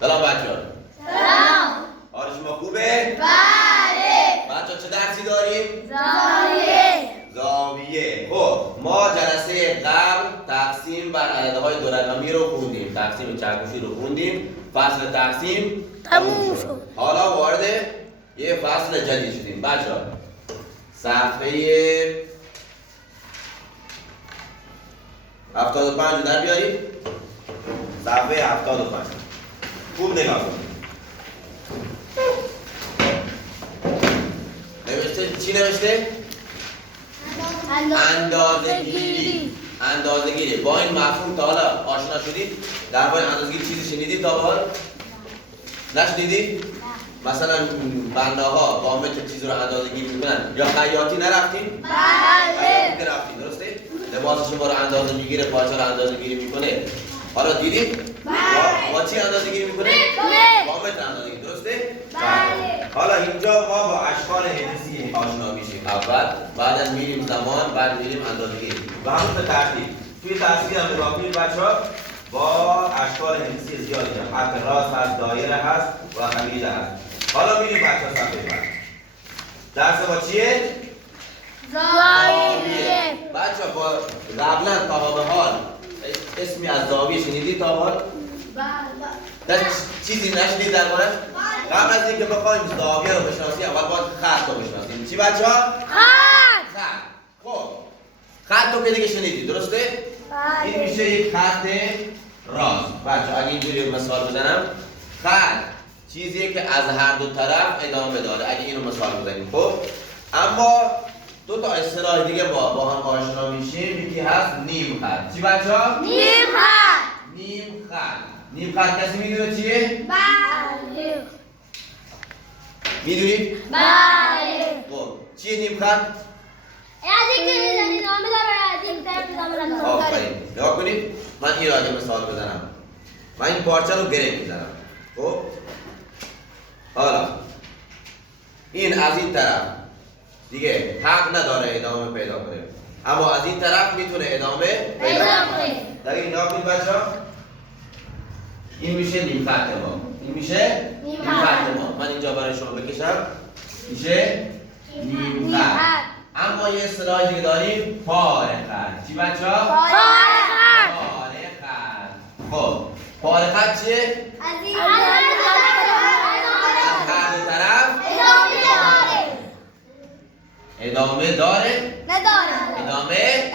سلام بچه‌ها. سلام. حال شما خوبه؟ بله. بچه‌ها چه درسی داریم؟ زاویه. خب ما جلسه قبل تقسیم بر عددهای دو رقمی رو خوندیم. تقسیم چرخشی رو خوندیم. فصل تقسیم تموم شد. حالا وارد یه فصل جدید شدیم. بچه‌ها صفحه 75 رو در بیارید. صفحه 75 خوب نگاه کنید. نوشته چی نوشته؟ اندازه‌گیری. اندازه‌گیری. با این مفهوم تا حالا آشنا شدید؟ درباره اندازه‌گیری چیزی شنیدید تا به حال؟ نشنیدید؟ مثلا بنده ها با متر چیز رو اندازه‌گیری میکنن یا خیاطی نرفتید؟ بله. رفتید درسته؟ لباس شما رو اندازه میگیره، پارچه رو اندازه گیری میکنه. حالا دیدید؟ با چی اندازه گیری میکنه؟ با متر اندازه گیری درسته؟ بله. حالا اینجا ما با اشکال هندسی آشنا میشیم. اول بعد میریم زمان، بعد میریم اندازه گیری. و همون به ترتیب. توی تصویر هم نگاه کنید بچه‌ها با اشکال هندسی زیادی داریم. خط راست هست، دایره هست و خمیده هست. حالا میریم بچه‌ها صفحه بعد. درس ما چیه؟ زاویه. بچه با قبلا تا به حال اسمی از زاویه شنیدید تا به حال؟ بله. چیزی نشنید دربارش؟ قبل از اینکه بخوایم زاویه رو بشناسیم اول باید خط رو بشناسیم. چی بچه ها؟ خط. خب خط رو که دیگه شنیدید درسته؟ این میشه یک خط راست. بچه اگه اینجوری مثال بزنم خط چیزیه که از هر دو طرف ادامه داره. اگه اینو مثال بزنیم خب اما دو تا اصطلاح دیگه با هم آشنا میشیم. یکی هست نیم خط. چی بچه‌ها؟ نیم خط. نیم خط. نیم خط کسی میدونه چیه؟ بله. میدونید؟ بله. خب چیه نیم خط؟ از اینکه ادامه داره از این طرف ادامه نداره. آفرین. نگاه کنید من این رو اگه مثال بزنم من این پارچه رو گره میزنم. خب حالا این از این طرف دیگه حق نداره ادامه پیدا کنه اما از این طرف میتونه ادامه پیدا کنه. دقیق نگاه کنید بچه‌ها این میشه نیم خط ما. این میشه نیم خط ما. من اینجا برای شما بکشم میشه نیم خط. اما یه اصطلاح دیگه داریم پاره خط. چی بچه‌ها؟ پاره خط. پاره خط. خب پاره خط چیه؟ از این هر دو طرف ادامه داره؟ ادامه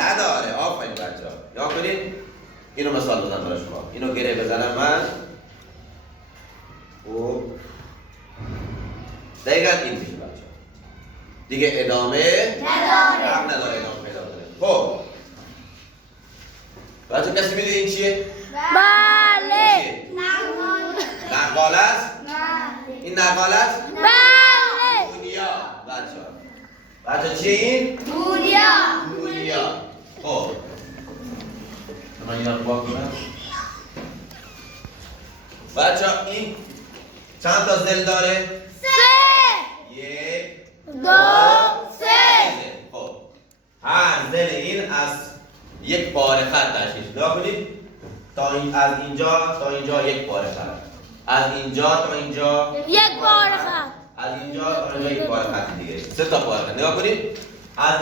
نداره. آفرین بچه‌ها. یا کنید اینو مثال بزنم برای شما. اینو گره بزنم من. خب دقیقاً این میشه بچه‌ها. دیگه ادامه نداره ادامه پیدا کنه. خب بچه‌ها کسی میدونه این چیه؟ بله. چیه؟ نقال است؟ این نقال است؟ بله. دنیا بچه‌ها چیه این؟ دنیا. خب من اینا رو با کنم بچه‌ها این چند تا زل داره؟ 3 یک 2 3 خب هر زل این از یک پاره خط تشکیل شده. نگاه کنید از اینجا تا اینجا یک پاره خط. از اینجا تا اینجا یک پاره خط. از اینجا تا اینجا یک پاره خط دیگه. 3 تا پاره خط. نگاه کنید از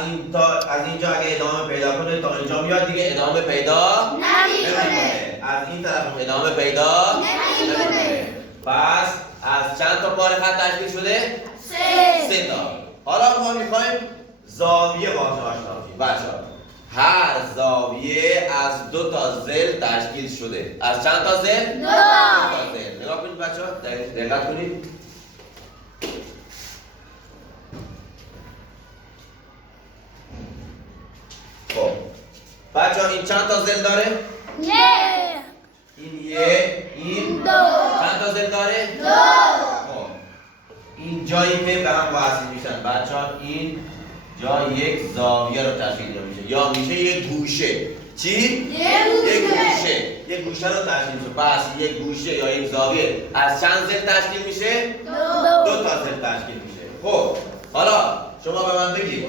اینجا اگه ادامه پیدا کنه تا اینجا میاد دیگه ادامه پیدا نمیکنه. از این طرف هم ادامه پیدا نمیکنه. پس از چند تا پاره خط تشکیل شده؟ 3 تا. حالا ما میخوایم زاویه با آشنا شیم. بچه‌ها هر زاویه از 2 تا زل تشکیل شده. از چند تا زل؟ 2 تا زل. نگاه کنید بچه‌ها دقت کنید. خب بچه‌ها این چند تا زل داره؟ این یک این 2 چند تا زل داره؟ 2 خب این جایی که به هم وصل میشن بچه‌ها این جا یک زاویه رو تشکیل میشه یا میشه یک گوشه. چی؟ یک گوشه رو تشکیل میشه. پس یک گوشه یا یک زاویه از چند زل تشکیل میشه؟ 2 تا زل تشکیل میشه. خب حالا شما به من بگید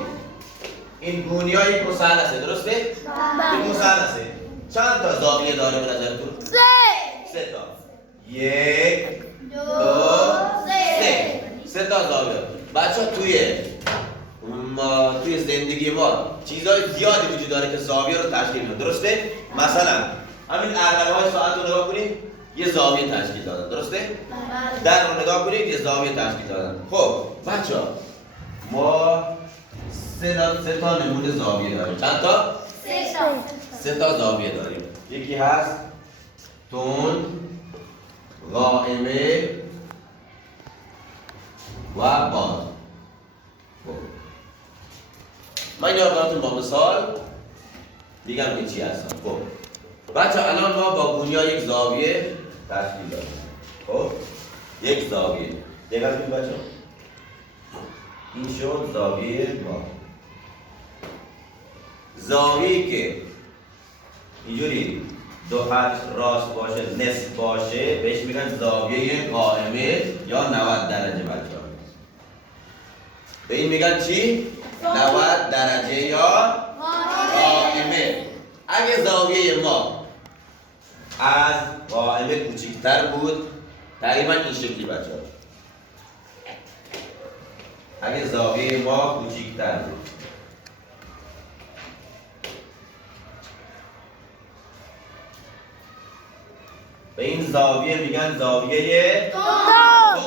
این گونیا یک مثلثه درسته؟ یک مثلثه. چند تا زاویه داره به نظرتون؟ 3 تا. یک دو سه تا زاویه. بچه توی زندگی ما چیزهای زیادی وجود داره که زاویه رو تشکیل میدن، درسته؟ مثلا همین عقربه‌های ساعت رو نگاه کنید، یه زاویه تشکیل دادن، درسته؟ در رو نگاه کنید، یه زاویه تشکیل دادن. خب بچه ما سه تا نمونه زاویه داریم. چند تا؟ سه تا زاویه داریم. یکی هست تند، قائمه و باز. من اینا رو براتون با مثال میگم که چی هستن. خب بچه الان ما با بونیا یک زاویه تشکیل دادیم. خب یک زاویه دقت کنید بچه، این شد زاویه ما. زاویه‌ای که اینجوری دو خط راست باشه، نصف باشه، بهش میگن زاویه قائمه یا 90 درجه بچه. به این میگن چی؟ 90 درجه یا قائمه. اگه زاویه ما از قائمه کوچکتر بود، تقریبا این شکلی بچه ها. اگه زاویه ما کوچکتر بود، به این زاویه میگن زاویه تند.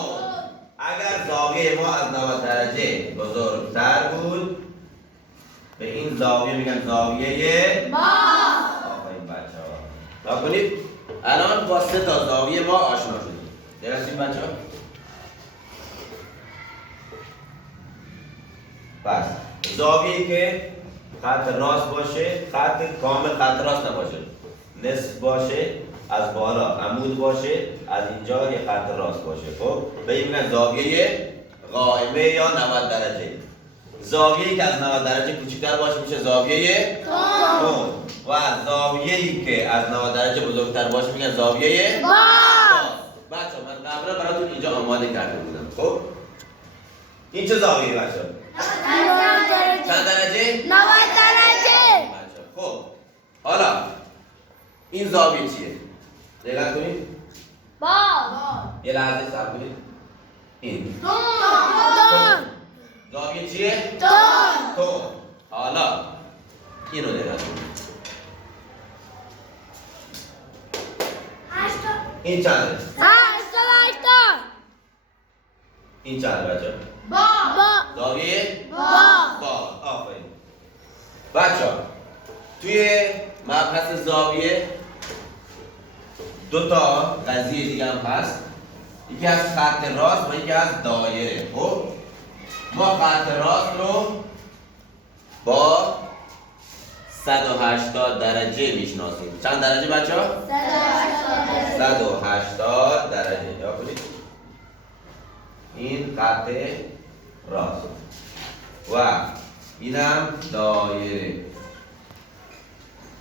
اگر زاویه ما از 90 درجه بزرگتر بود، به این زاویه میگن زاویه باز. آفرین بچه‌ها. نگاه کنید الان با سه تا زاویه ما آشنا شدیم. درستین بچه‌ها؟ پس زاویه‌ای که خط راست باشه، خط کامل خط راست نباشه، نصف باشه، از بالا عمود باشه، از اینجا یه خط راست باشه. خب به این میگن زاویه قائمه یا 90 درجه. زاویه‌ای که از 90 درجه کوچکتر باشه میشه زاویه تند. و زاویه‌ای که از 90 درجه بزرگتر باشه میگن زاویه باز. بچه‌ها من قبلا براتون اینجا آماده کرده بودم. خب این چه زاویه‌ای بچه‌ها؟ چند درجه؟ 90 درجه. خب حالا این زاویه چیه؟ دقت کنید. یه لحظه صبر کنید. این زاویه چیه؟ تند. حالا اینو دقت کنید. این چنده؟ این چنده بچه؟ زاویه باز. آفرین بچه. توی مبحث زاویه دو تا قضیه دیگه هم هست. یکی از خط راست و یکی از دایره. خب ما خط راست رو با 180 درجه میشناسیم. چند درجه بچه ها؟ 180 درجه. یا کنید این خط راست و اینم دایره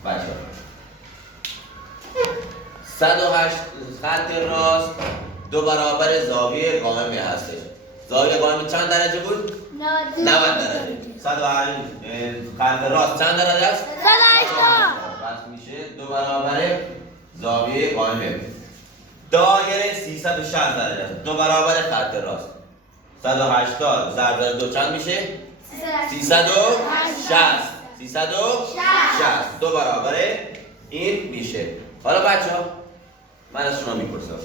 بچه ها. 108 خط راست دو برابر زاویه قائمه هستش. زاویه قائمه چند درجه بود؟ 90 درجه. 108 خط راست چند درجه است؟ 180. پس میشه دو برابر زاویه قائمه. دایره 360 درجه است. دو برابر خط راست. 180 ضرب 2 چند میشه؟ 360. 360 دو برابر این میشه. حالا بچه ها من از شما میپرسم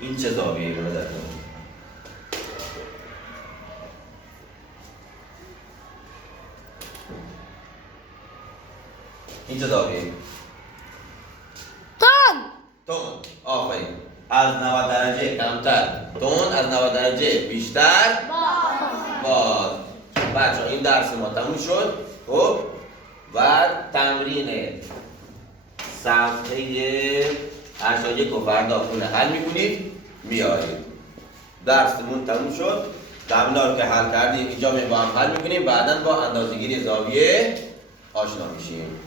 این چه زاویه‌ای رو نظر کنید؟ این چه زاویه‌ای؟ تند. آفرین. از 90 درجه کمتر تند، از 90 درجه بیشتر باز. بچه این درس ما تموم شد. خب و تمرین صفحه 81 رو فردا خونه حل میکنید میارید. درسمون تموم شد. تمرین‌ها رو که حل کردیم اینجا با هم حل میکنیم. بعدا با اندازه‌گیری زاویه آشنا میشیم.